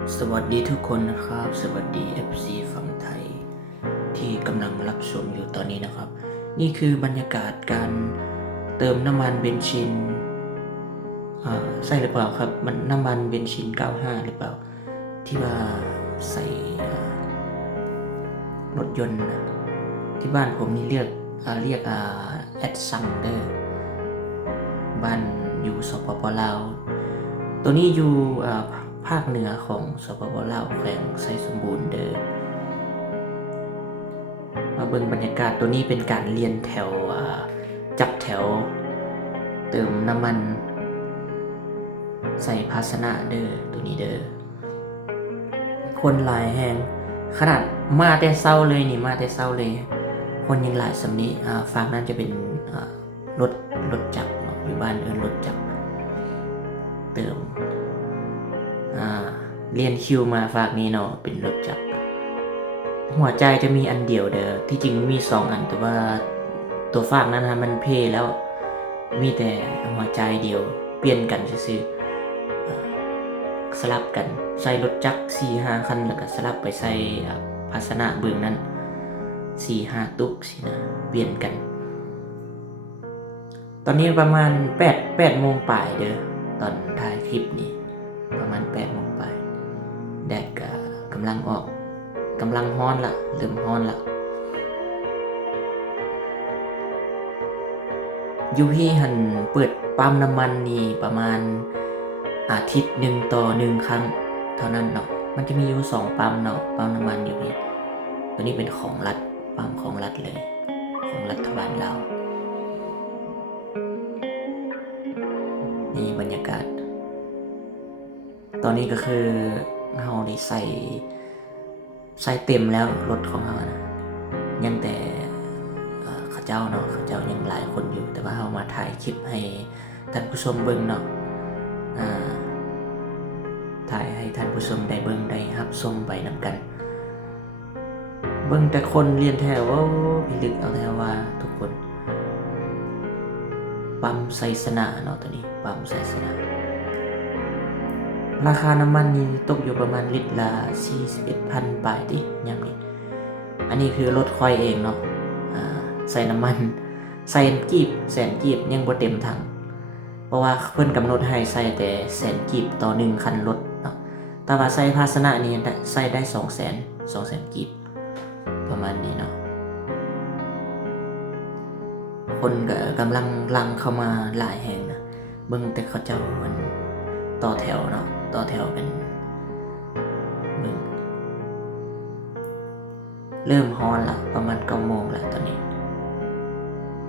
สวัสดีทุกคนนะครับสวัสดี FC ฝั่งไทยที่กำลังรับชมอยู่ตอนนี้นะครับนี่คือบรรยากาศการเติมน้ำมันเบนซินใช่หรือเปล่าครับมันน้ำมันเบนซิน95หรือเปล่าที่ว่าใส่รถยนต์นะที่บ้านผมนี่เรียกแอดซังเดอร์บ้านอยู่สปปลาวตัวนี้อยู่ภาคเหนือของสปปลาวแขวงไซสมบูรณ์เด้อมาเบิ่งบรรยากาศตัวนี้เป็นการเรียนแถวจับแถวเติมน้ำมันใส่ภาชนะเด้อตัวนี้เด้อคนหลายแหงขนาดมาแต่เช้าเลยนี่มาแต่เช้าเลยคนยังหลายสำนี้ฝั่งนั้นจะเป็นรถจักรเนาะอยู่บ้านรถจักรเติมเรียนคิวมาฝากนี้เนาะเป็นรถจักรหัวใจจะมีอันเดียวเด้อที่จริงมี2 อันแต่ว่าตัวฝากนั้นนะมันเพแล้วมีแต่หัวใจเดียวเปลี่ยนกันซื่อสลับกันใส่รถจักร 4-5 คันแล้วก็สลับไปใส่ภาชนะเบื้องนั้น 4-5 ตุกสินะเปลี่ยนกันตอนนี้ประมาณ8 โมงปลายเด้อตอนถ่ายคลิปนี้ประมาณ8 โมงปลายแดดก็กำลังออกกำลังฮ้อนละเริ่มฮ้อนละยูพี่หันเปิดปั๊มน้ำมันนี่ประมาณอาทิตย์1 ต่อ 1 ครั้งเท่านั้นเนาะมันจะมีอยู่2 ปั๊มเนาะปั๊มน้ำมันอยู่นี่ตัวนี้เป็นของรัฐปั๊มของรัฐเลยของรัฐบาลเรานี่บรรยากาศตอนนี้ก็คือเราได้ใส่เต็มแล้วรถของเรานะยังแต่เขาเจ้าเนาะเขาเจ้ายังหลายคนอยู่แต่ว่าเรามาถ่ายคลิปให้ท่านผู้ชมเบิ่งเนาะถ่ายให้ท่านผู้ชมได้เบิ่งได้รับชมไปนำกันเบิ่งแต่คนเรียนแถวว่าพิลึกเอาแถวว่าทุกคนปั๊มไซสนะเนาะตัวนี้ปั๊มไซสนะราคาน้ำมันนี่ตกอยู่ประมาณลิตรละ 41,000 บาทดิยามนี้อันนี้คือรถค่อยเองเนาะใส่น้ำมันใส่แสนกีบยังบ่เต็มถังเพราะว่าเพิ่นกำหนดให้ใส่แต่แสนกีบต่อ1 คันรถเนาะแต่ว่าใส่ภาชนะนี่ใส่ได้200,000กีบประมาณนี้เนาะคนก็กำลังลังเข้ามาหลายแห่งนะเบิ่งแต่เขาเจ้ามันต่อแถวเนาะต่อแถวเป็นเบิ่งเริ่มฮ้อนละประมาณ9 โมงแล้วตอนนี้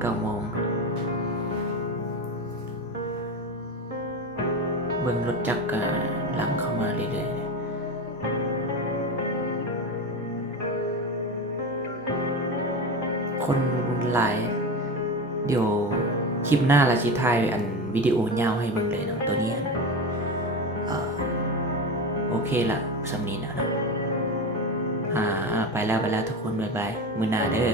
9 โมงเบิ่งรถจักรก็หลังเข้ามาเรื่อยๆคนหลายเดี๋ยวคลิปหน้าละสิถ่ายอันวิดีโอยาวให้เบิ่งเลยเนาะตัวนี้โอเคละสำนี้นะไปแล้วทุกคนบ๊ายบายมื้อหน้าเด้อ